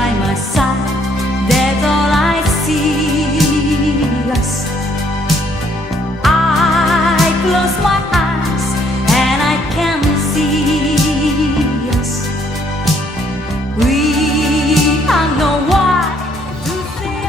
by my side, that's all I see. Yes. I close my eyes and I can see us. We are no one to say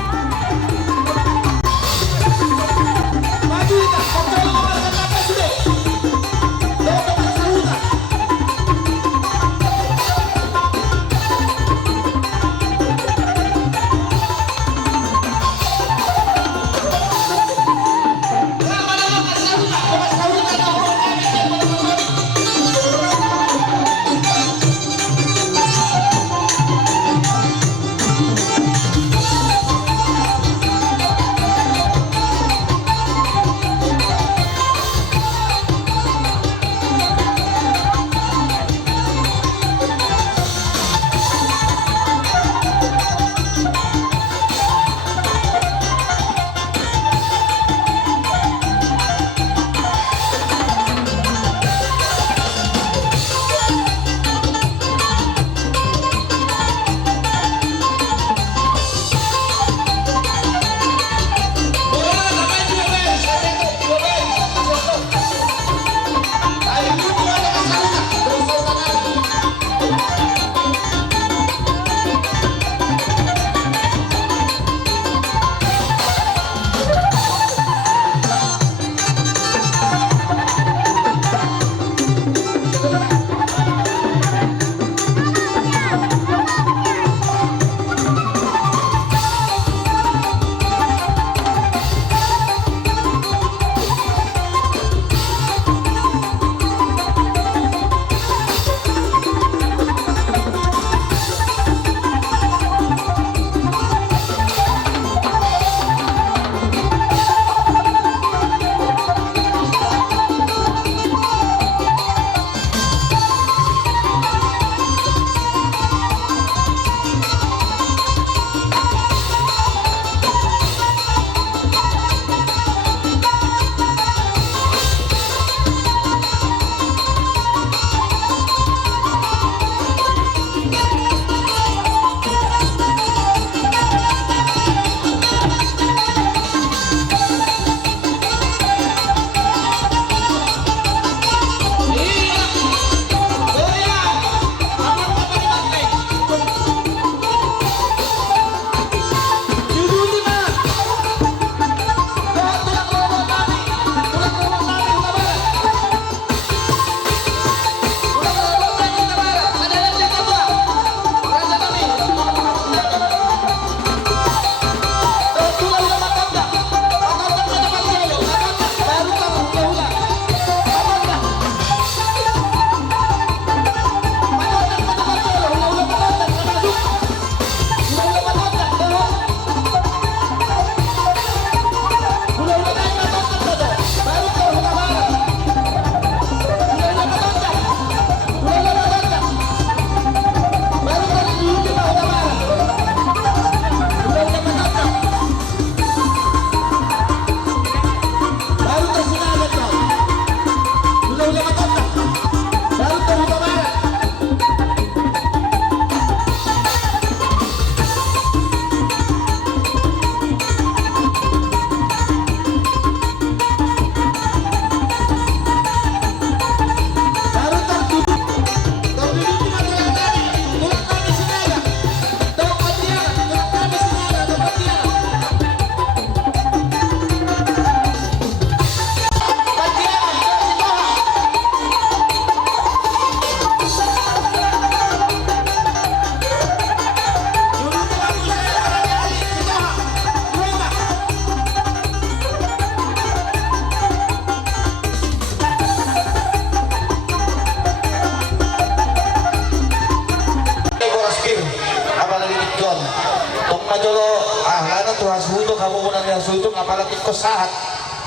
Sujuk apalagi kosahat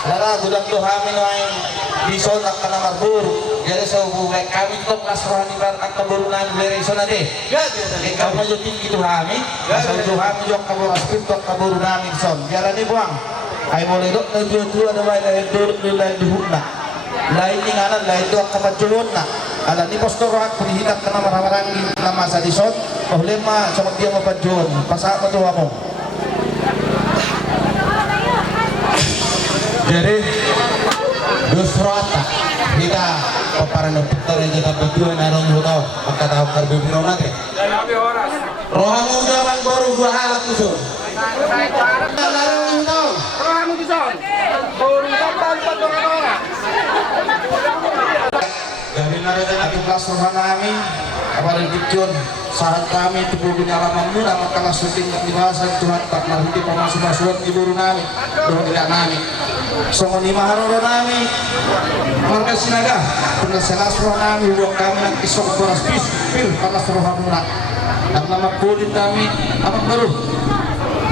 lara gudang dohamin wae bison akan marbur jadi sebuah baik kami top nasrohani bar akan berunan beri sona deh kamu jadi tinggi dohami asal dohami jok kabur aspin tok kabur namin son jalani buang ay boleh dok tujuh ada wae lain dur lain dihuna lain inganan lain dok kapaculun na ada di postor rohat pun hidak kena marah-marang di nama sadison problema sa dia mapadyon. Pasa mo to mo. Jadi Dusrata kita paparan ng Victor yang kita berdua narong huto pagkatawag karbibiro natin. Rohang udawan baru dua halak musuh. Narong huto. Rohang udawan. Baru dapat patong-patong. Dari narajan ating kelas rohang kami, kaparan Victor, saat kami tubuh binalaman muna makalas suting di bahasa Tuhan tak marhiti pamasuk-masukan di buru nami, doa tidak nami. Songo ni maharoro nami, marga sinaga, pernah selas roh nami, huwag kami ng isong koras pil, panas rohan muna. At namak kulit kami, amak baru.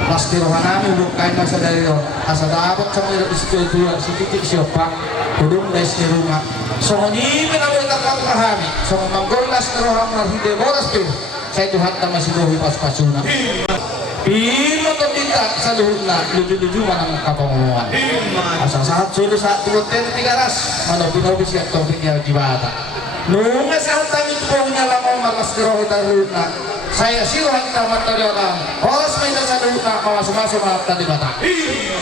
Pas di rohan nami, huwag kain masa dari roh. Asa dapat sa mga isito dua, si titik siapa, kudung guys di rumah. Songo ni pinawaitan kami kahami, songo manggolas na rohan muna, hindi boras pil. Saya Tuhan tak masih dohi pas-pasuna. Bima to tinta sa luhod na luju-luju man ang kapanguhan. Asang sahat sulo sa tuwot 3 ras, mano pinobi siya topik niya jibata. Nung sahat kami po niya lang malas dirohi ta luhod na, saya sirohan kita matariyo lang, oras may na sa luhod na, mamasuk-masuk mga talibata.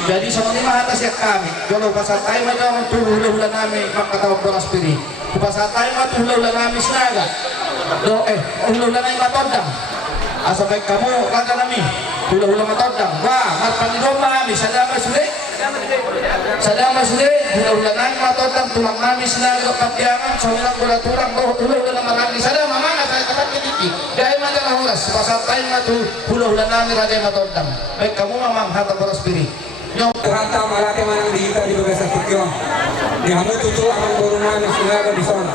Jadi sa mga mahata siya kami, jolo pasal tayo man naman tuhula-hula namin, magkatawag doras piri. Pasal tayo man tuhula-hula namin sinaga, hula-hula namin matondang. Asa baik kamu kata kami hula-hula matodang wah marpanidoma kami sadama sulit hula-hula nami matodang tulang nami sinago patiangan sawilang gula tulang hula-hula marami sadama mana saya tempat ketiki dahil mana na huras pasal tayo matu hula-hula nami raja matodang baik kamu mamang hata boros piri Hata malaki manang dihita di bagasa tikyo di hamu tutu amang guru nami sinago di sana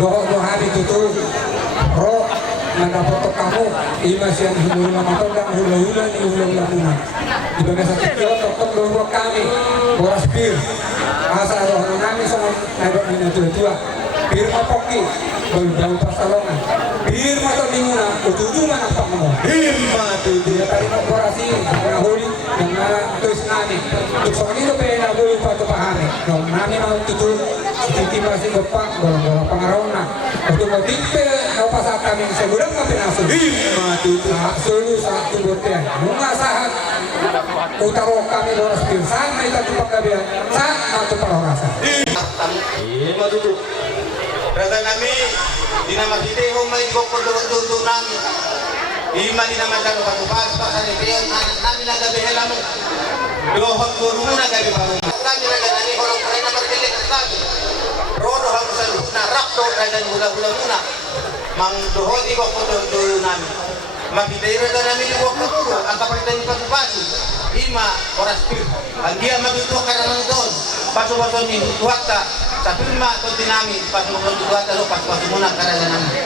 doho hari tutu roh nadapoto kamu imas yang hula-hula matodang hula-hula ni hula-hula muna di bagasa tikyo tok doho kami boras pir asa roh nami sama nagok ni tua pir mapoki baru pasalongan pir mato minguna utuju mana pak mo pir matu dia tadi mau borasi na huli na tuis nani tuk soni do pe na huli pato pahami no nani mau tutu siti masih gopak golong-golong pangarona untuk mau tipe no pasal kami segudang ngapain asu pir matu sulu satu boten bunga sahat utaro kami boras pir sang mai tatu pakabian sang matu palorasa matu Rasa nami di nama kita humay ko por doon nami. Ima di nama dan pas pasan itu nami naga behela mo. Dohon guru na gabi pa mo. Kami naga nani horong kay na martile kami. Rodo ham sa na rakto raga hula-hula muna. Mang dohon ko por doon nami. Makitira na nami di ko ko ang kapalitan ni Patupasu. Ima oras pir. Ang dia magituwa karanang doon. Pasu-pasu ni tuwata sa firma ko dinami pasu-pasu tuwata lo pasu-pasu muna karangan namin.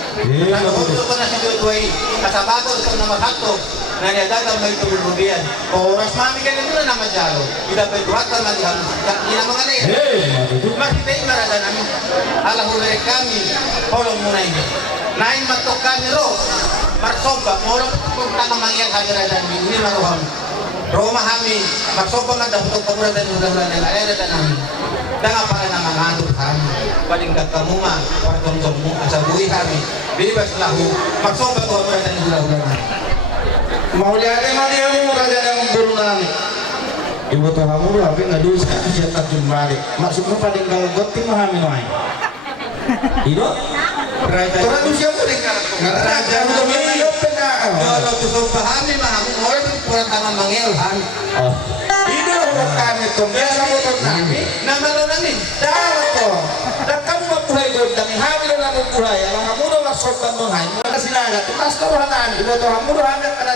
Ang hulo ko na si Joy kasabago sa namahakto na niyadagang may tumulubian. Oras mami ka nila na madyalo. Ida pa tuwata madiham. Hindi na mga nila. Makitay marada namin. Alahulay kami. Holong muna ini. Nain matok kami ro. Marsomba. Molong kung tangang mangyang hagaradan. Hindi maruham. Roma kami, magsompa magdaputok pamura dan hula-hula ng alera dan namin. Danga para na manganod kami. Palingkat kamunga, partong-tong mo, at sa buhay kami. Bilibas lahu, magsompa pamura dan hula-hula namin. Mahulihan mati mo raja ng guru namin. Ibu to hamu tapi ngadu siya tajun balik. Maksud mo paling galgot ti mahami noy. Ido? Tora tu siya mo rin raja mo may pena. Kalau gusto pahami mahamu orang kurang tangan mangelhan. Ido orang kami tong biasa mo to namin. Namalo namin. Dapat to. Dan kamu mabuhay god dami hamil na mo buhay. Alang hamu do masokan mo hay. Mo sinaga tumas to hanan. Ibo to hamu do hanan kana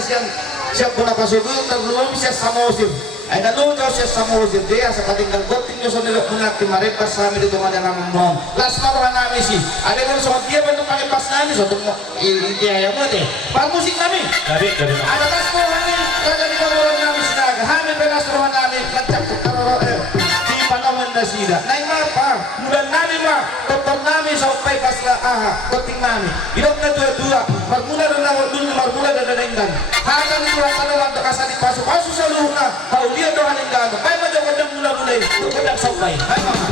siya kuna pasugod nagluwag siya sa mosim. Ay nalugaw siya sa mosim. Dia sa katinggal goting nyo sa nilok muna timarepas sa amin dito nga namang noong. Last maruhan namin si. Alam mo sa dia ba nung pakipas namin so itong iayam mo de. Parmusik namin. Ano last maruhan namin. Kada di maruhan namin sinaga. Hamin ba last maruhan namin. Nagtak di panawan na sila. Nay mapa. Mulan namin ma. Totoo namin sa upay pasla aha. Goting namin. Ilog na dua-dua. Magmula na lang. Magmula na naninggan. Hagan ito ang kanawan. Kasali paso-paso sa luhong na. Paulian doon ang gano. Kaya madawad ng mula-mulay. Tukadang saubay. Ay mama.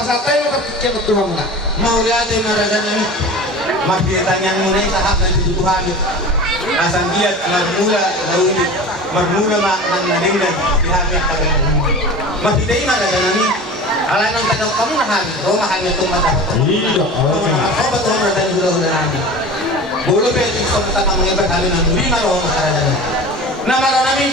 pasal tayo kapikyan at tuham na. Maulate maraganan magditanyan mo na sa hak ng tutuhan. Asang diat magmula nauli magmula nang nadingnan dihamit pagkain. Magdiday maraganan ala nang tanaw kamu nahamit ro mahamit tong mata. Iya, Ako ba to maraganan hula-hula namin. Bulo pa yung sa mata ng mga iba't halin ng lima ro maraganan. Namara namin.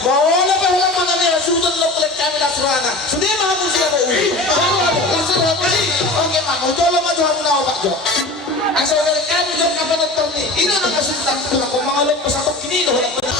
Mawala pa lang mga nila, sunod lang ulit kami lasurana. Sundi mga mo siya mo uwi. Lasurana pa rin. Okay mga, ujolo maduha mo na ako bakyo. Ang sa ulit kami doon ka pa nagtawag ni. Ina nang kasuntan ko lang kung mga log pa sa itong kinino. Wala pa na.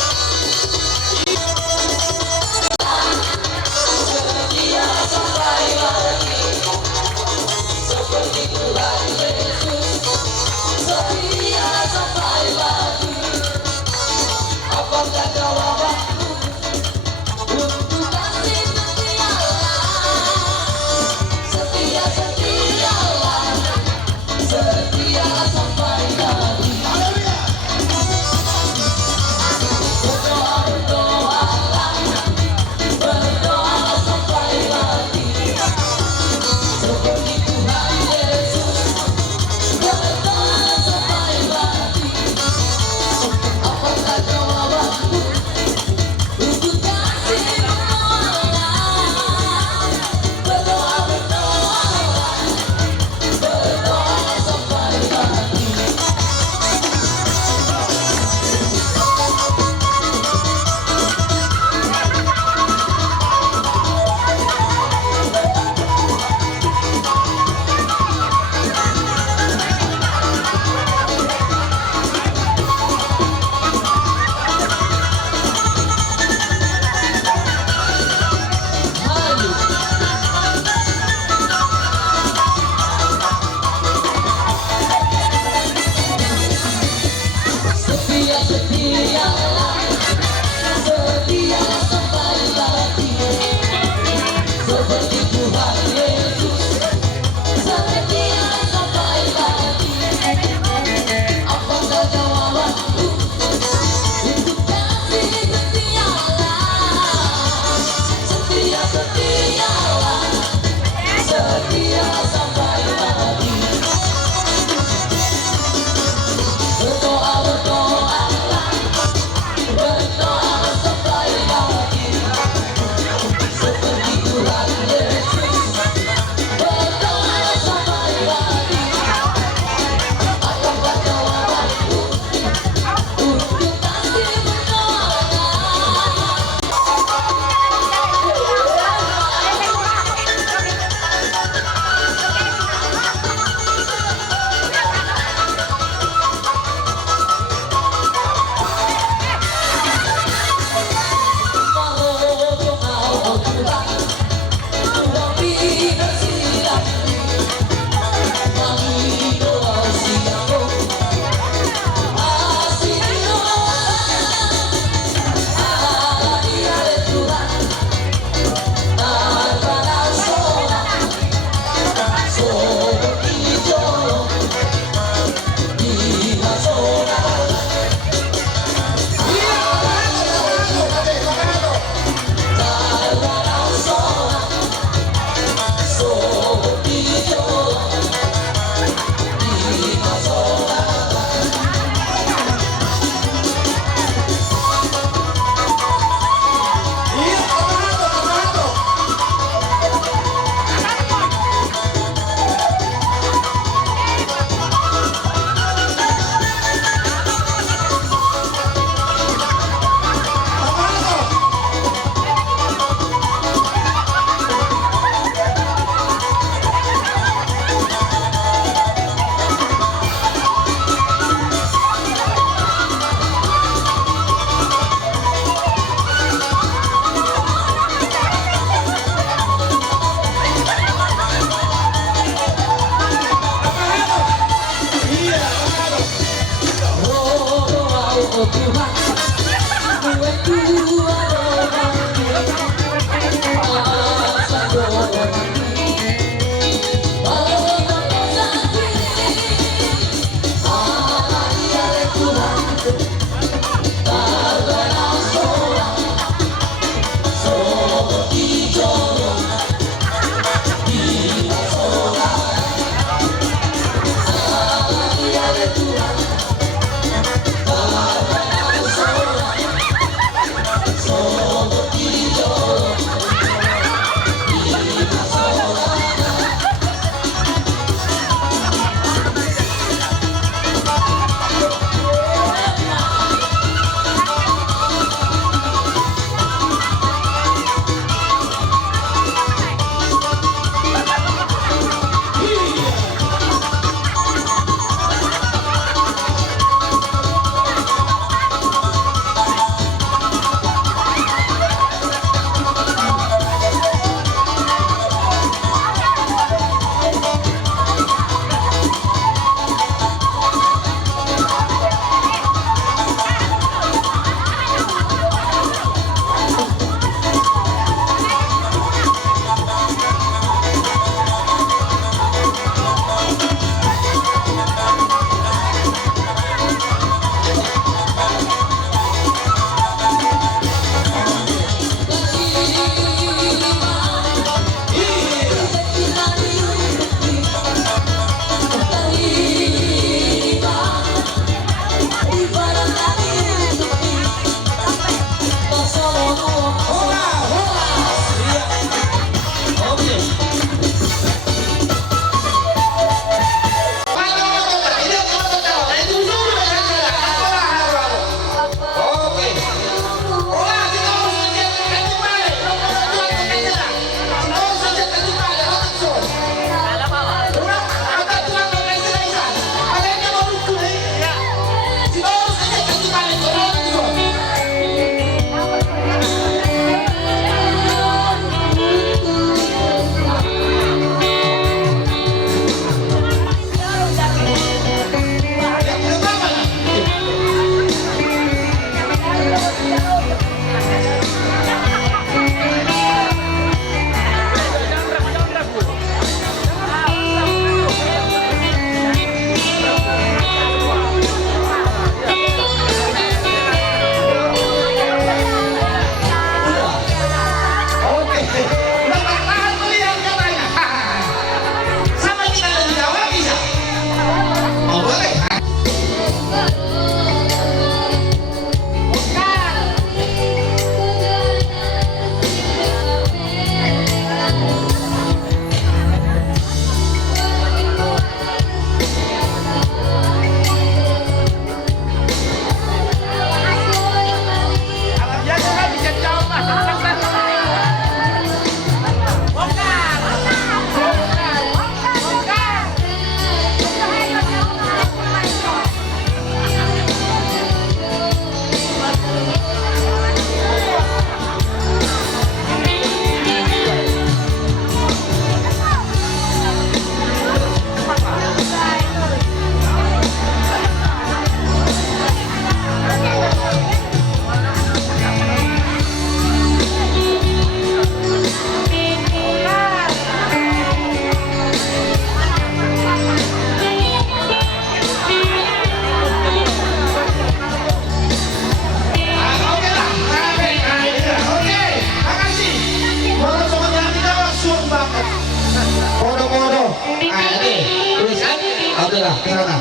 Adalah ke sana.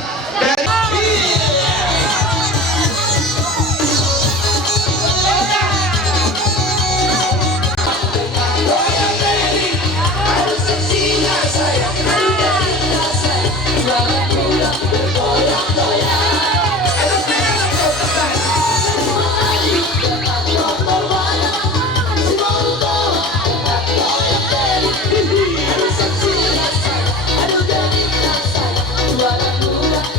Aduh,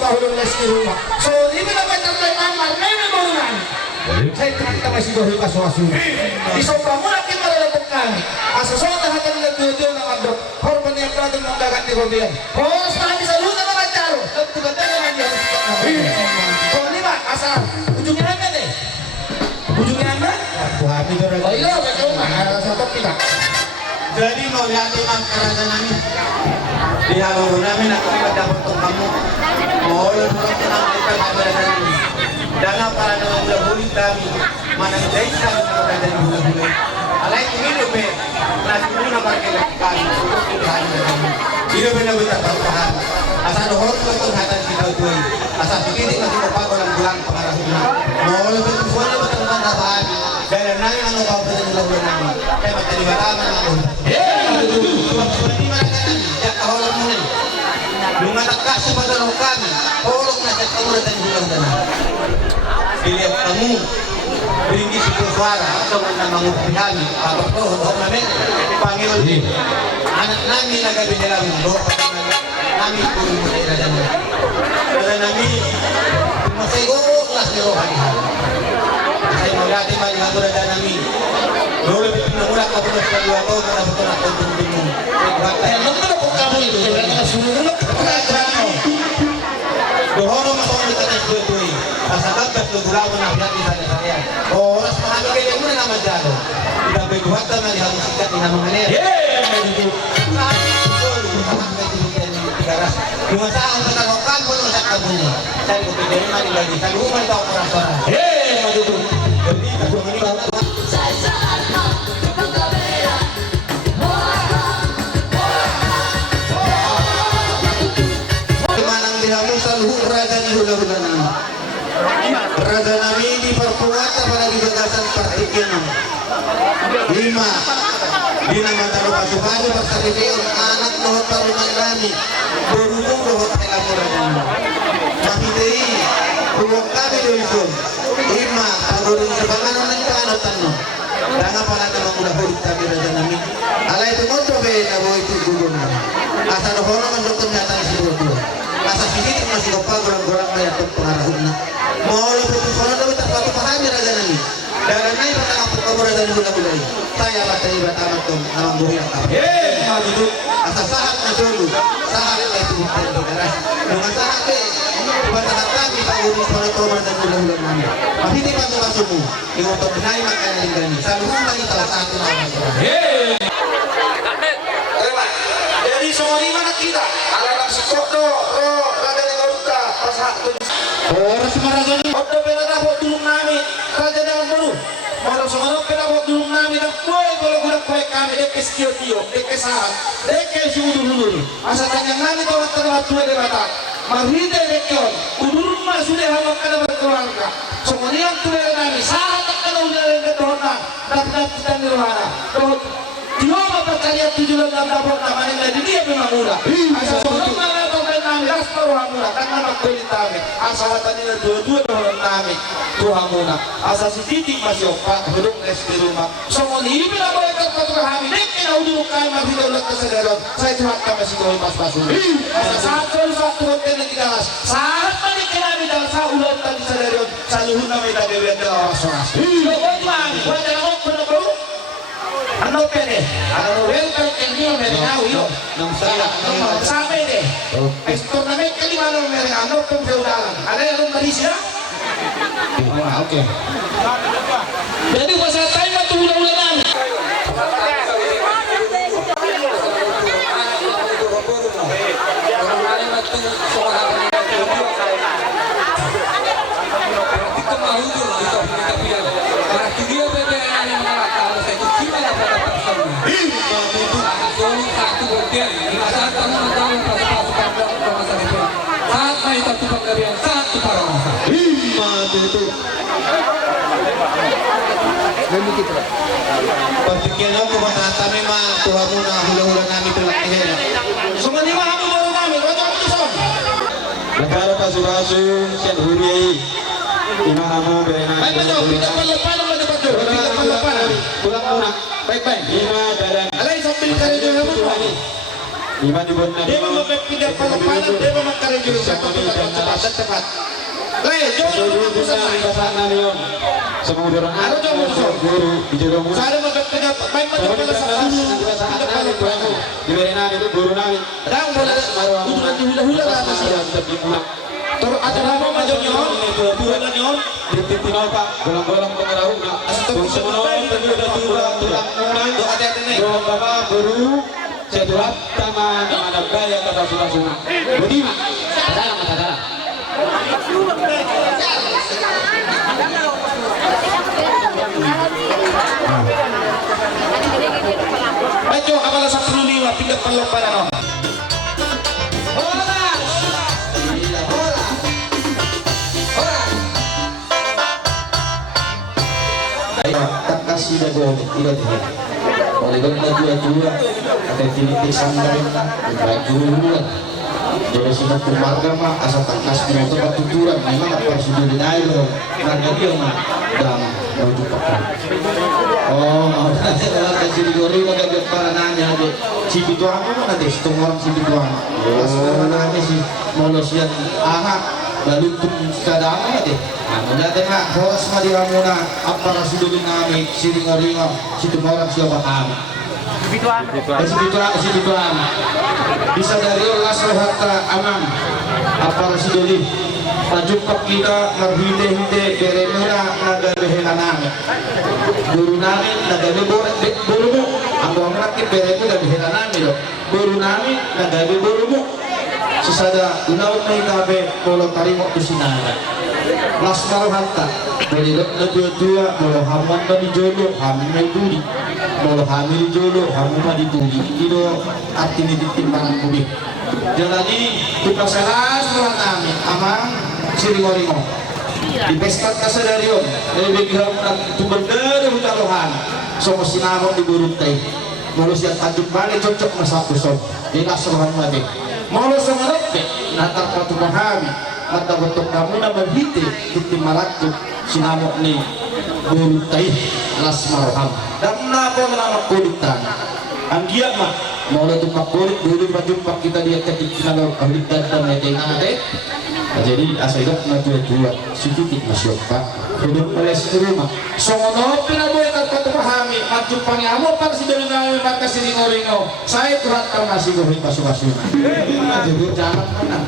pahulong na si rumah. So, hindi naman tatay amar, may mamunan. Saya kita masih dahulu kasu-kasu. Isopa mula kita lalapag kami. Asa so, tahatan nila tuyo ng abdok. Horpan niya pradong magdagat ni Robian. Horos kami sa luta mga taro. Nagtuganda naman niya. So, lima, asa, ujungnya naman eh. Ujungnya naman? Buhami doon rin. Oh, iya, betul mah. Sa top kita. Jadi mau lihat ang karana namin. Dihago namin na kami dapat tong kamu. Oh, yung mga pinakita namin. Dana para naman labulit kami. Manang dahil sa amin na magandang bulan-bulan. Alay, kumilo pe. Nasi muna magkailan kami. Untuk pilihan na namin. Sino ba na magtapapahan? Asa dohon ko itong hatan si Kautuay. Asa pikitin na sinupago ng bulang pangarasok na. Mawala ba itong buwan na matangkan na bahan? Dahil namin ang upapit ng labulan namin. Kaya magtalibaraman ang ulan. Hindi man ka namin. Kaya kaholan mo na. Lumatakkas sa padalaw kami. Kaholog na sa kaulatan ng bulang na. Siliap kamu. Beringgi siku suara. Sa mga mangupihan. Kapag ko namin. Panginoon din. Anak namin nagabi nila ng doon. Namin puro mo na iladan mo. Kaya namin. Masay ko kelas ni rohani. Saya mau lihat iman yang berada nami. Dulu bikin murah kau punya sekali aku pada betul aku tunggumu. Betul kok kamu itu. Karena seluruh kerajaan. Dohono masuk di tanah dua-dua. Asal kas lu gula menang di sana saya. Orang semahami kaya muna nama jalo. Tidak berbuat tanah di halus sikat di nama menir. Itu. Cuma saya kata rokan pun masak kabuni. Saya kopi dari mana lagi? Saya rumah tahu orang suara. Itu. Jadi kasih ini bapak. Kemanang dihamu saluhur raga di hula-hula nama. Raga nami di perpuat apalagi bagasan partikian. 5. Di nama taruh pasukan persalideon anak lohot paruman nami. Berhubung lohot elaboran. Mahidei ruang kami doison. 5. Pagurung sebanganon ng kaanotan no. Danga pala namang udah-ulit kami raga nami. Alay tumoto be na boy tugulong na. Asa dohono man dokon yatan siguro. Asa sidik masih kopag gorang-gorang na yatong pangarahon na. Maulo po tusono daw tapatu pahami raga nami. Dalam naik pertama perkembangan dari bulan-bulan saya lah tadi pertama tuh nama buah yang apa? Itu asal sahat nasional, sahat itu bukan keras. Dengan sahat ke pada kami bangun perkembangan dari bulan-bulan mana? Tapi di masuk-masukmu, yang untuk benahi makan yang gani. Selalu lagi salah satu nama. Jadi semua ini mana kita? Alam sekodo, roh, raga yang luka, pasak tuh. Orang semarang Odo pera dapat dulung nami, raja dengan baru. Malam semarang pera dapat dulung nami dan kue kalau guna kue kami deke sekio deke sahat, deke sudur. Asal tanya nami kalau terlalu tua de mata. Marhide deke on, udurun mas sudah hamak kada berkeluarga. Semua yang tua nami sahat kada udah de dona, dapat kita nirwana. Dioma percaya tujuan dalam dapur namanya di dia memang mudah. Asal seorang mana pemain nami ras peruang mudah karena makulit kami. Asal tadi dua-dua orang nami Tuhan mudah. Asal si titik masih opak duduk es di rumah. Semua ini bila boleh ketemu kami. Nekin duduk kami masih ulat kesadaran. Saya cuma kami masih kau pas ini. Asal satu hotel yang tidak as. Saat balik kami dalam sah ulat tadi kesadaran. Saluhun nami tadi lihat dalam soras. Buat kami, buat dalam pernah baru. Ano pwede? Ano welcome and new merengao yun. Sabi deh. Esto namin kalimano merengao. Ano pong feudalan? Ano yung Malaysia? Okay. Jadi masa tayo matulaulan namin. Pertikian ako matata memang Tuhan mo na hula-hula namin tulaknya. Sumaniwa ako baru namin. Wala ako tuson. Negara Pasukasun Sian Huriai Imahamu Berena Baik betul. Tidak pelepan apa dapat tu? Tidak pelepan. Pulang muna Baik-baik. Ima Darang Alay sambil kali dia kamu tuan. Iman di bawah Dia mau mengpindah pelepanan, dia mau mengkarin dulu satu cepat. Jangan lupa sana niyon. Semua orang Ano dyan mo gusto? guru di jodoh mo. Sana magpindah, may magpindah sa ulo. Diberi namin itu guru namin. Dahil wala, utulan di hula-hula na siya. Pero ada mo major yun, tulan yun. Tinaw pa, gulang-gulang pangaraw na. Kung sumunod, tulang muna. Hati-hati na eh. Yung baba, guru, seduhat, tama, managaya, kata sunga-sunga. Budima, kadang matadala. Medyo kapala sa pululiwa, pindah pelepanan no. Tak kasih dah gol, tidak tidak. Oleh kerana dua-dua ada tinitik sanggarin, baik dulu. Jadi sini keluarga mah asal tak kasih motor ketuturan, memang apa sih dari air, harga dia mah dan mau pakai. Oh, mau nanti kalau kasih digoreng maka dia para nanya deh. Si bituan mana deh? Semua orang si bituan. Pas nanya si molosian, lalu tuh kadang deh. Nah, tengah horas madi amuna apa rasulullah nami si ringo-ringo si orang siapa kami. Si bituan. Bisa dari Allah sohata amam apa rasulullah. Tajumpa kita marhite-hite beremuna nagabehelan namin. Guru namin nagabe burumu. Ang buong rakit beremu nagabehelan namin. Guru namin nagabe burumu. Sesada unaw na itabe polo tarimo to sinana. Las maruhanta. Dari dua-dua molo hamon na di jolo, hamon na ituli. Molo hamil jolo, hamon na dituli. Ito arti ni ditimbangan kubik. Jadi kita selas mula namin amang siringo-ringo di peskat kasadarion dari bigiham na tumandar hutarohan so sinamo di burutay molo siya tajuk balik cocok na sa puso di nasrohan mati molo sa marapit natar patumahami matabatok na muna maghiti titimarakot sinamo ni burutay las maroham dan napo na makulitan ang giya mah molo tumakulit dulu majumpa kita dia ketika kahlitan dan natin jadi asal na dua sikitik masyarakat hidup oleh rumah so ngono pinaboy ka patupahami majumpa ni amo para si dulu namin maka siringo-ringo saya turat ka masih gohin pasu-pasu jadi jangan menang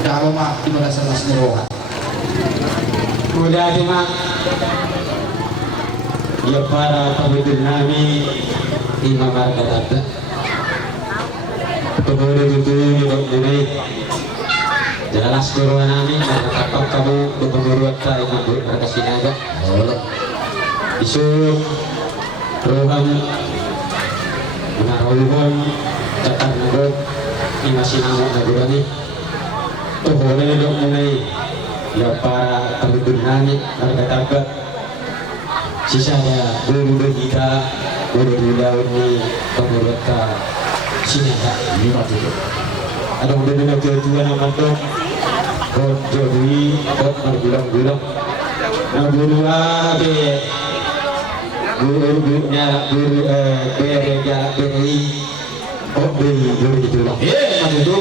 kalau mah di merasa las nerohan Udah mak ya para pemimpin nami imam kata kemudian itu mulai jelas guru nami apa kamu berguru apa imam berkasih naga isu roham menaruhkan catat naga masih nama nagurani tuh boleh dok mulai ya para pemimpin nami berkata sisanya guru kita guru daun ini pengurut sini lima tujuh ada udah dengan tujuan nama tuh kod jadi kod bergulang-gulang nah guru abe guru-gurunya guru BRI oh guru itu lah itu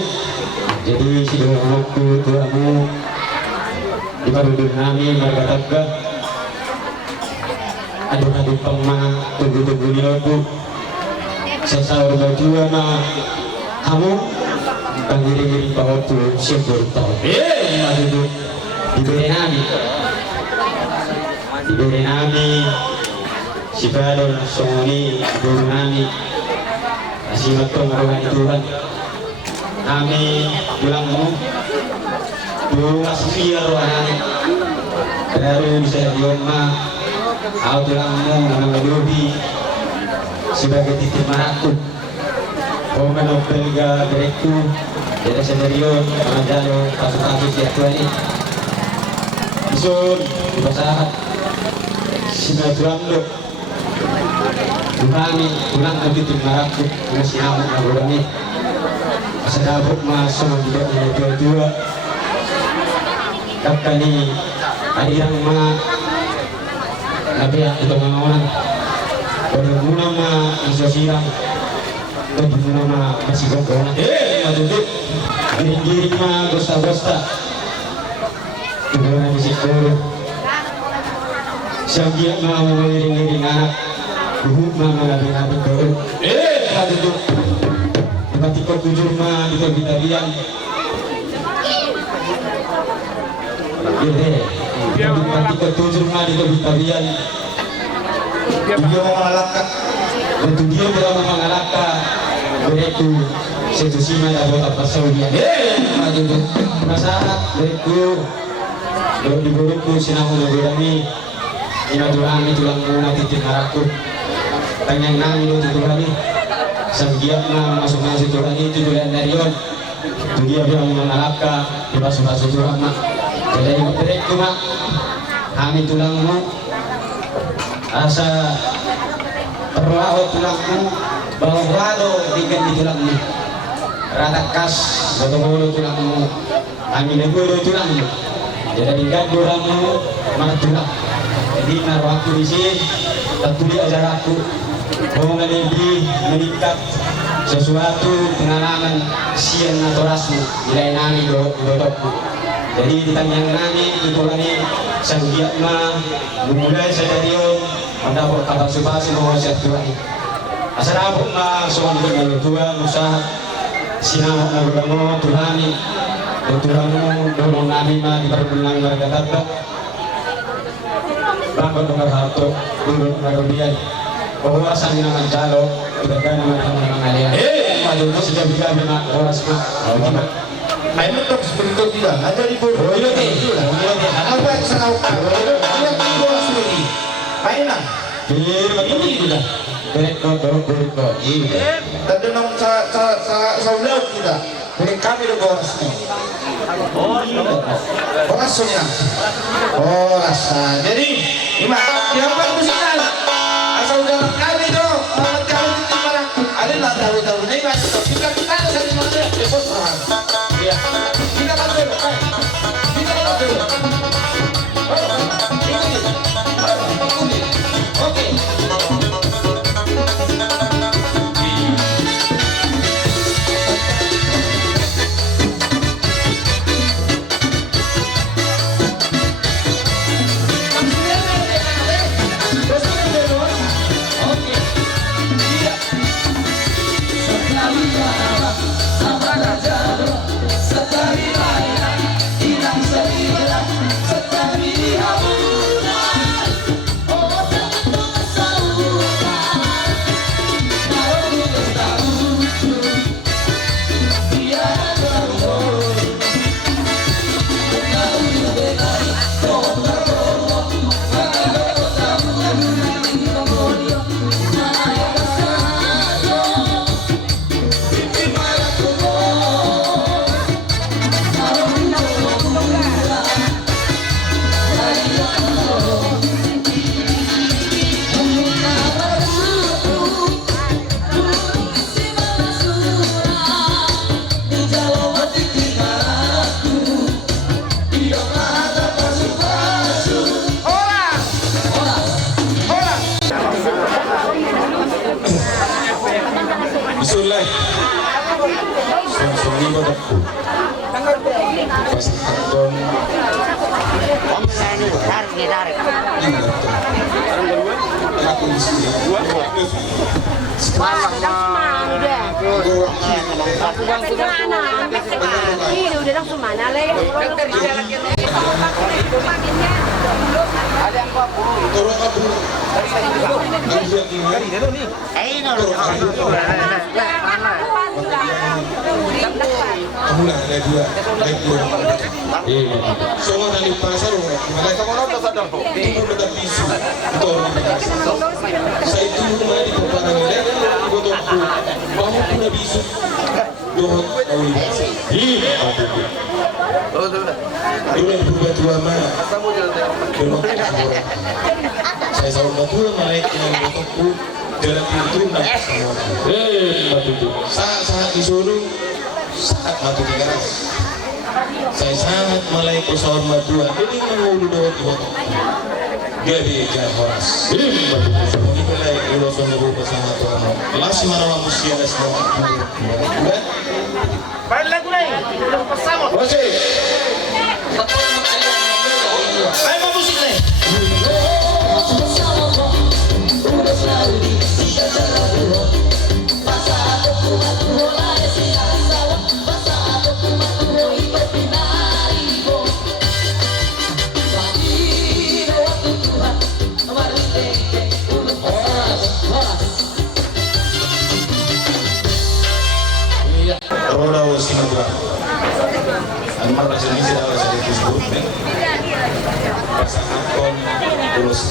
jadi si doang waktu kamu di pabrik kami berkata aduh pemang tunggu-tunggu nilaku saya baju na kamu panggil-giring bahwa tuh siap bertahu itu diberi nami si Badon Songoni guru nami kasih matong rohan Tuhan kami bilang dulu masih rohan baru bisa diomah aku bilang menanggapi sebagai titik maraku oh menopelga direktu dari sendirian mengajar kasus-kasus yang tua ini isun dipasahat sinadram lo Tuhani pulang ke titik maraku masih amat nagurani asadabuk masuk tidak dua-dua kapkani ada yang nabi yang kita mengawan pada guna ma iso silang Tapi nama masih gonggongan. Maju giring-giring mah gosta-gosta. Tujuan di situ. Siang mau giring-giring anak. Buhuk mah ngabing-ngabing turun. Maju tiba-tiba tujur mah di kebitarian. Tiba-tiba tujur mah di kebitarian. Dia mengalahkan. Untuk dia berapa mengalahkan begitu setusima ya buat apa saudia maju tu masalah begitu baru diburuku sinamu nagurami ina tulang tulang muna titik haraku tanyang nami do tuturani samgiap na masuk nasi turani itu tulang narion tu dia bilang mengalahkan di basu-basu tulang mak jadi begitu mak kami tulangmu asa perlaut tulangmu bawa-bawa tinggal di tulangmu rata kas bawa-bawa tulangmu amin bawa tulangmu jadi tinggal tulangmu mana tulang jadi naruh aku di sini tertulis ajar aku bahwa lebih meningkat sesuatu pengalaman sian atau rasu nilai nami dodokku jadi ditanya nami ditulani sanggiat mah memulai stadion mendapat kabar subasi bahwa siap tuai asal abuk mah soal dengan tua usaha sinawak na gudamo tulani tutulamu dorong nami mah di perbulan warga tata bakal dengar harto turun ngarudian bahwa sang naman calo tidak naman ang mga ngalian maju sejak biga memang oras mah Ay mentok sebentuk tidak ada di bawah. oh iya Apa yang saya lakukan? Yang di bawah sendiri. Mainan. ini sudah berikut iya Terdenang sa laut kita. Dari kami di bawah sini. Orasnya. Orasa. Jadi yang bagus sekali. Asal dalam kami itu, kami itu marah. Ada nak tahu ini masih kita saya mana ya bos paham. Ya. Kita bantu. Kita bantu. Oke. Bismillah. Sini modalku. Pas takon. Tarik. Aku di sini. Wah, udah semana. Ini udah langsung mana le? Ada yang Turun aku. Kamu lah ada dua. Soalnya dari pasar, mereka mau nonton sadar kok. Itu udah bisu. Saya itu rumah di Paparan Mereka, di Botolku. Mau udah bisu. Dohot awli. Dulu yang berubah tua mah. Saya sama batua malaik yang Botolku. Dalam pintu nak saat disuruh saat matu di garas saya sangat mulai pesawat maduan jadi mengulu doa di bawah Jadi jangan horas. Itulah ulo sono bersama Tuhan. Masih mana manusia semua. Baik lagu nih, udah bersama. Masih. Baik mau musik nih. Roda Sinabra. Almar bahasa Indonesia adalah saya disebut bahasa Akon terus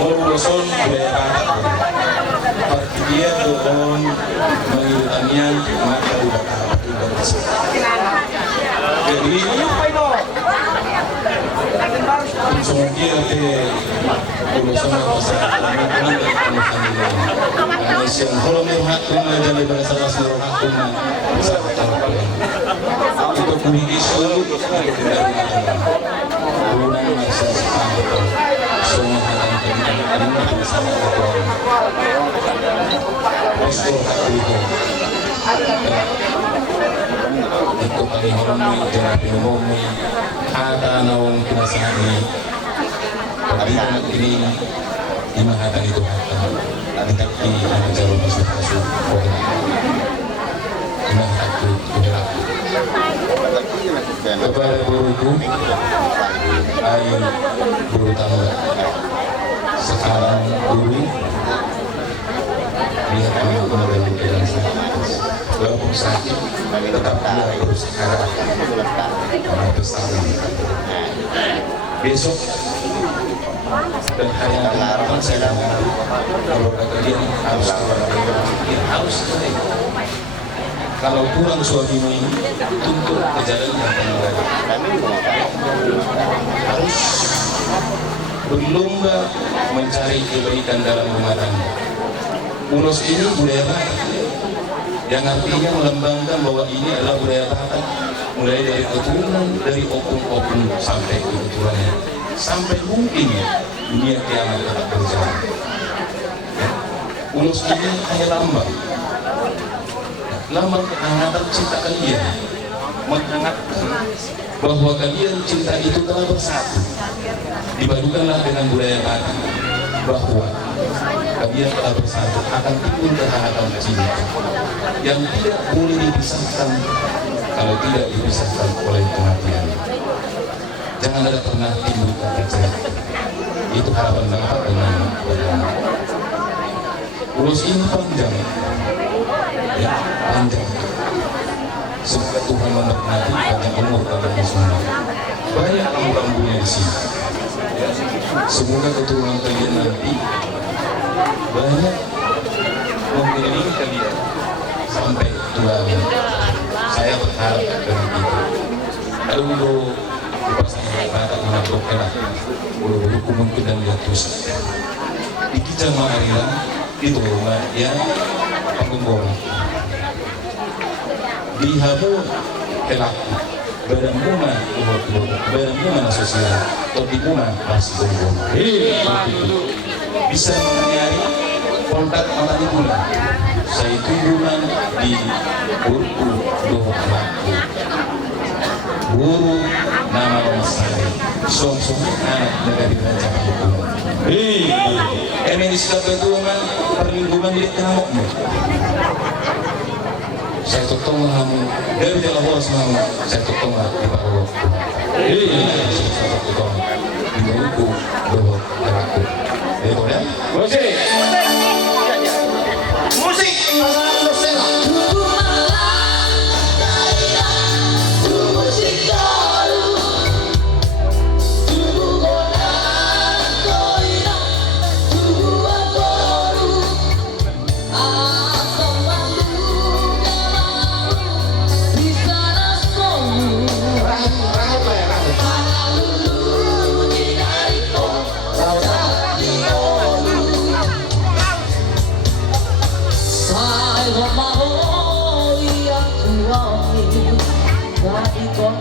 Moroson budaya Batak. Arti dia doon mengilangnya maka tidak dapat tidak. Jadi Sumugil te urusan bahasa Alman dan siang kalau melihat rumah jadi bahasa bahasa rumah bisa untuk memiliki seluruh tidak guna masa semua hal yang bersama itu kami hormati jangan diomongin ada nawang pinasani tapi anak ini dimahatan itu hata tapi anak jalur masuk dimahatan itu kepada guruku air guru tangga sekarang guru lihat anak kemarin dengan walaupun sakit tetap dia berusaha besar besok dan hari yang akan datang saya kalau kata dia harus keluar dia harus kalau kurang suamimu ini tuntut kejadian yang akan harus berlomba mencari kebaikan dalam rumah tangga. Ulos ini budaya Batak yang artinya melambangkan bahwa ini adalah budaya Batak mulai dari keturunan dari opung-opung sampai ke keturunannya sampai mungkin dunia kiamat tetap berjalan. Ulos ini hanya lambang kehangatan cinta kalian, menghangatkan bahwa kalian cinta itu telah bersatu. Dibadukanlah dengan budaya Batak bahwa kalian telah bersatu akan timbul kehangatan cinta yang tidak boleh dipisahkan kalau tidak dipisahkan oleh kematian. Jangan ada pernah timbul kata cerai. Itu harapan Bapak dengan bagaimana. Ulos ini panjang, ya panjang. Semoga Tuhan memberkati panjang umur kalian semua. Banyak lambu-lambunya di sini. Semoga keturunan kalian nanti banyak mengelilingi kalian sampai tua. Saya berharap dengan itu. Lalu pasangan Batak mengaturkan hukum mungkin dan diatus. Di kita mengarila itu rumah yang pengguna. Di habu pelaku badan bunga sosial atau di bunga pas bunga bisa mengenai kontak mata di bunga saya itu bunga di buku guru nama saya song anak dari raja ini sudah bunga perlindungan di kamu saya tutong kamu dari jalan bos kamu saya tutong di bawah saya tutong di buku bawah aku itu ya musik Con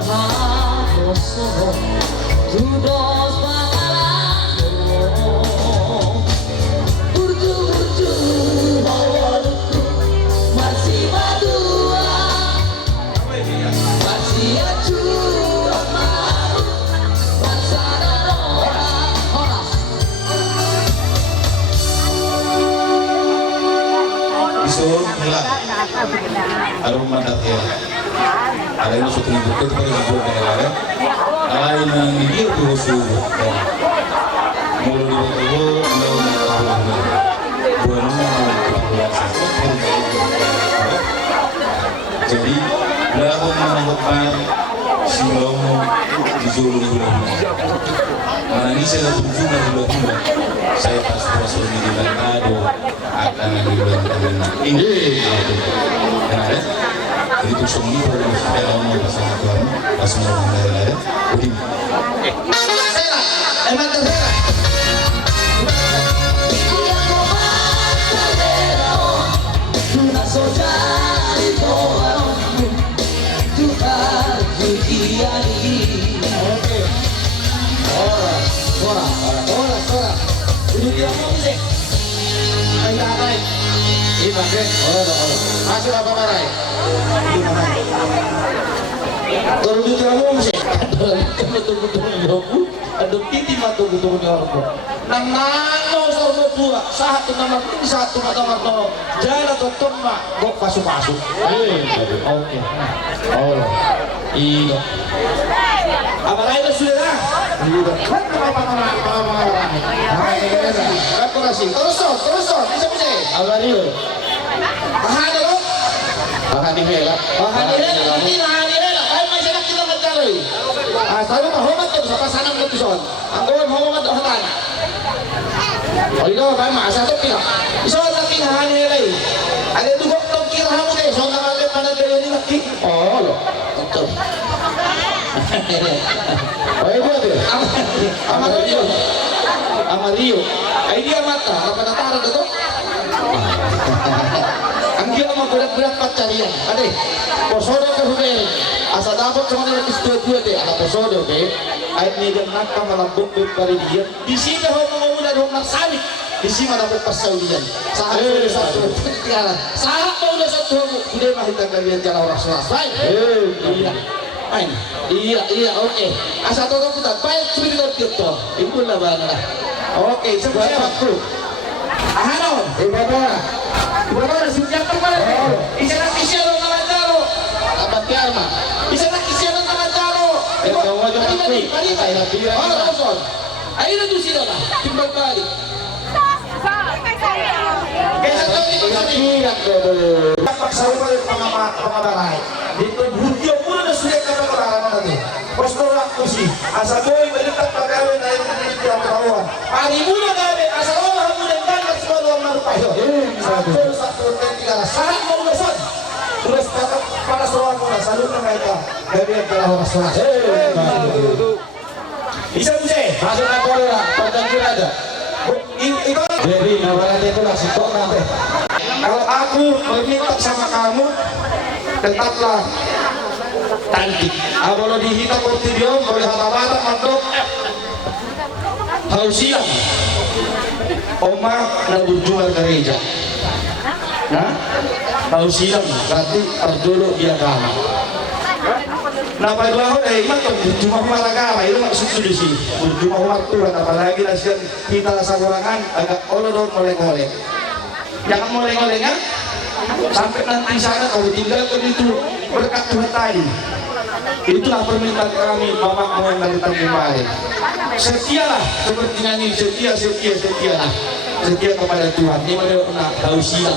dos malam burju-burju bawalku masih madua masih acuan mau bangsana orang Isun hilang. Ada mandat ya. Ada yang sudah dibuka itu pada ibu negara. Lain yang dia tuh subuh. Mulu di bawah jadi lahu menanggapan si lomo di juru menangis saya tujuh dari lomo saya pas rasul di Bantado akan di Bantado ini ada jadi tuh semua pada supaya lomo bersama Tuhan pas mau ada udim Emang terserah. Una sociale tu giudiani ora ini dia musik ayo naik ini pakai masuk apa marai kalau di dalam musik betul-betul nyobu ada titi matu betul-betul orang nang nano sorbo dua satu nomor ini satu nomor no jalan atau tomba kok masuk oke oh iya apa lain sudah apa masih terus bisa apa dia ahad lo ahad hela ay masyarakat kita magkaloy sabi mo humat to sa pasanang lutuson ang gawin humat hatan o ikaw ba maasa to kina iso na kinahani nilay ay dugok to kirahan mo so na mga panagdalo ni Maki lo ito ay buwan Amarillo ay dia mata kapanataran na to ang dia magulat-gulat pacarian ade posodo ka huberin asa dapat sa mga isdua-dua de ana posodo de ay nilang nakamalambok de paridiyan di sini ho mumulan ho nagsalik di sini dapat pasaulian sa hapon sa tiyaran sa hapon sa tuho hindi mahitang kalian jala orang sulas baik iya oke asa todo kita baik sudah dito ibu na ba na oke sebenarnya waktu ahano Ibadah sudah kembali. Isa na kisya ng mga tao. Apat karma. Isa na kisya ng mga tao. Ayun na doon sila na. Timbang balik. Kaya sa ito hirap pagsawa pa rin mga baray. Dito budyo muna na sulit na pagkakaroon natin. Pastora ko si asa boy balikat pagkawin na yung pinitiyang kawan. Pari muna namin asa olah muna ang dagat sa mga marupayo. Sa tingala sahat mo ulasod. Terus para soal mo na salud na mereka. Gabi ang kalahong asunas. Isa mo siya. Masuk na po na. Pagkakirada. Jadi nawalan itu lah sitok nanti. Kalau aku meminta sama kamu, tetaplah cantik. Kalau dihitam ortidion, boleh hata-hata mantuk. Hausiang, oma na berjual gereja. Nah, hausiang berarti terdulu dia agama. Nah, pada waktu iman tuh cuma agama itu maksud di sini. Cuma umat Tuhan, apalagi nasihat kita sakurangan agak olodon oleh-oleh. Jangan oleh-olehnya sampai nanti sana kalau tinggalkan itu berkat Tuhan tadi. Itulah permintaan kami Bapak Muhammad dari kemarin. Setialah seperti nyanyi setialah setia kepada Tuhan. Ini mana nak tahu siang.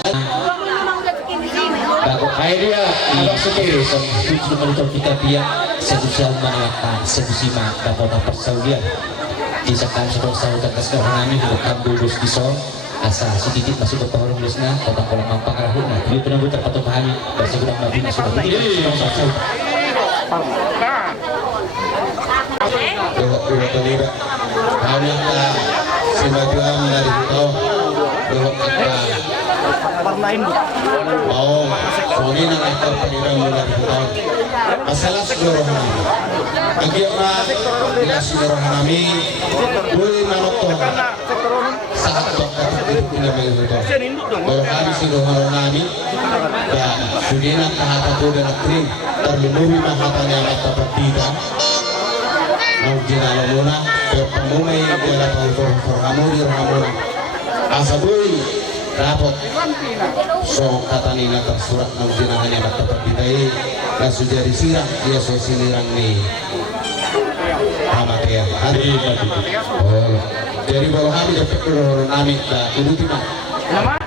Bago kaya dia sekali tujuh menit kita dia sedusal menelakkan sedusima dapat persaulian disakan sedosau dan kesekarang ini bukan dudus di sol asal sedikit masih berpengaruh lulusnya kota kolam mampang rahuna dia benar-benar terpatuh pahami bersegera nabi sudah tidak satu dua kelira hanya semajuan dari itu dua kita oh, ini nak ikut pendidikan mulai tahun. Masalah seluruhnya. Agiak na ilasinero hanami boleh manoto saat dokter itu punya meluto baru kami sindohano nami dan sudina kahata ko dan krim terlindungi mahatanya mata partida mau jinalo muna pero pamumay dela for hamuri ramuna asaboy dapat so katanina tersurat mau jinahanya mata partida dan sudah disirang dia so sinirang nih amat ya hari oh jadi baru kami dapat nami tak udah